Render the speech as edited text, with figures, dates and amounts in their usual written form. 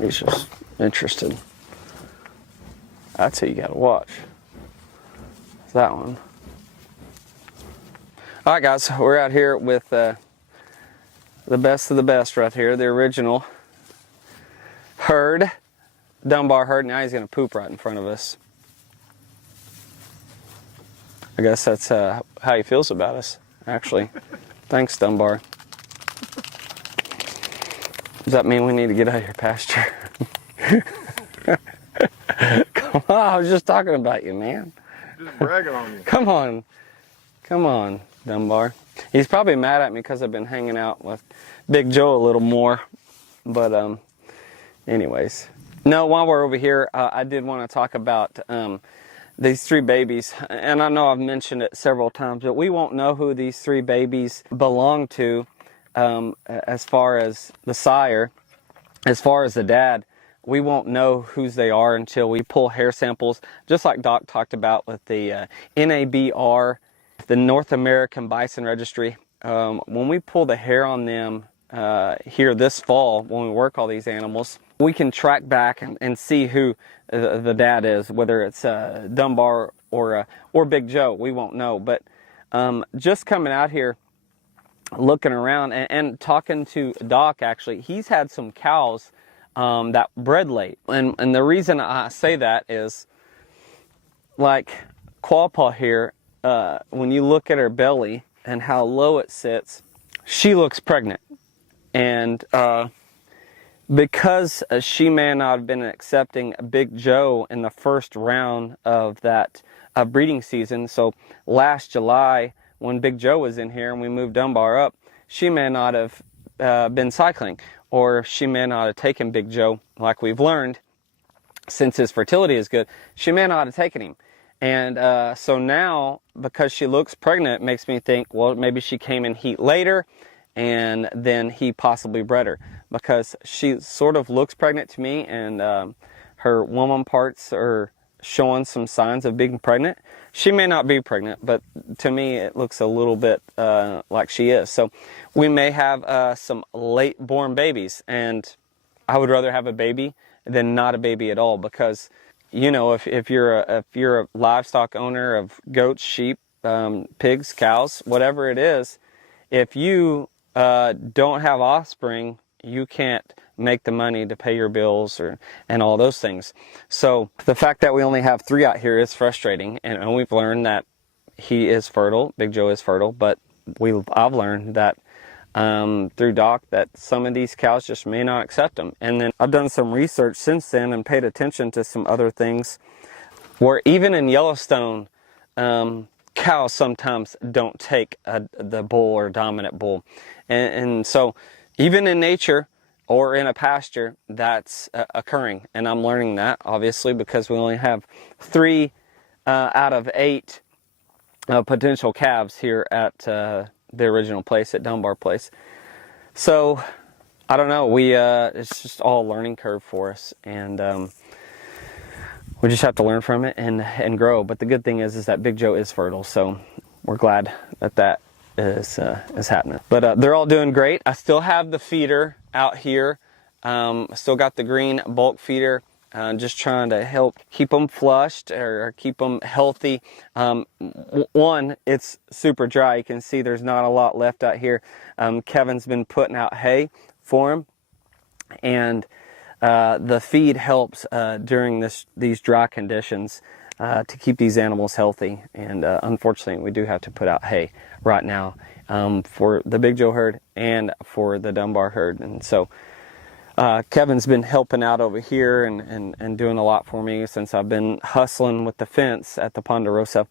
He's just interested. That's who you gotta watch. It's that one. All right, guys, we're out here with the best of the best right here, the original herd, Dunbar herd. Now he's gonna poop right in front of us. I guess that's how he feels about us, actually. Thanks, Dunbar. Does that mean we need to get out of your pasture? Come on, I was just talking about you, man. Just bragging on you. Come on. Come on, Dunbar. He's probably mad at me because I've been hanging out with Big Joe a little more. But anyways. No, while we're over here, I did want to talk about these 3 babies. And I know I've mentioned it several times, but we won't know who these 3 babies belong to as far as the sire. As far as the dad, we won't know whose they are until we pull hair samples, just like Doc talked about with the NABR, the North American Bison Registry. When we pull the hair on them here this fall, when we work all these animals, we can track back and see who the dad is, whether it's Dunbar or Big Joe. We won't know. But just coming out here, looking around and talking to Doc, actually, he's had some cows that bred late. And the reason I say that is, like Quapaw here, when you look at her belly and how low it sits, she looks pregnant. And because she may not have been accepting Big Joe in the first round of that breeding season, so last July when Big Joe was in here and we moved Dunbar up, she may not have been cycling, or she may not have taken Big Joe, like we've learned, since his fertility is good, she may not have taken him. And so now, because she looks pregnant, it makes me think, well, maybe she came in heat later, and then he possibly bred her, because she sort of looks pregnant to me, and her woman parts are showing some signs of being pregnant. She may not be pregnant, but to me it looks a little bit like she is. So we may have some late born babies, and I would rather have a baby than not a baby at all, because you know, if you're a livestock owner of goats, sheep, pigs, cows, whatever it is, if you don't have offspring, you can't make the money to pay your bills and all those things. So the fact that we only have 3 out here is frustrating, and we've learned that he is fertile, Big Joe is fertile, but I've learned that through Doc that some of these cows just may not accept them. And then I've done some research since then and paid attention to some other things where even in Yellowstone, cows sometimes don't take the bull or dominant bull. And so even in nature or in a pasture, that's occurring. And I'm learning that, obviously, because we only have 3 out of 8 potential calves here at the original place, at Dunbar Place. So I don't know, it's just all a learning curve for us, and we just have to learn from it and grow. But the good thing is that Big Joe is fertile, so we're glad that is happening. But they're all doing great. I still have the feeder out here. Still got the green bulk feeder. Just trying to help keep them flushed or keep them healthy. One, it's super dry. You can see there's not a lot left out here. Kevin's been putting out hay for them, and the feed helps during these dry conditions to keep these animals healthy. And unfortunately, we do have to put out hay right now for the Big Joe herd and for the Dunbar herd. And so Kevin's been helping out over here and doing a lot for me since I've been hustling with the fence at the Ponderosa.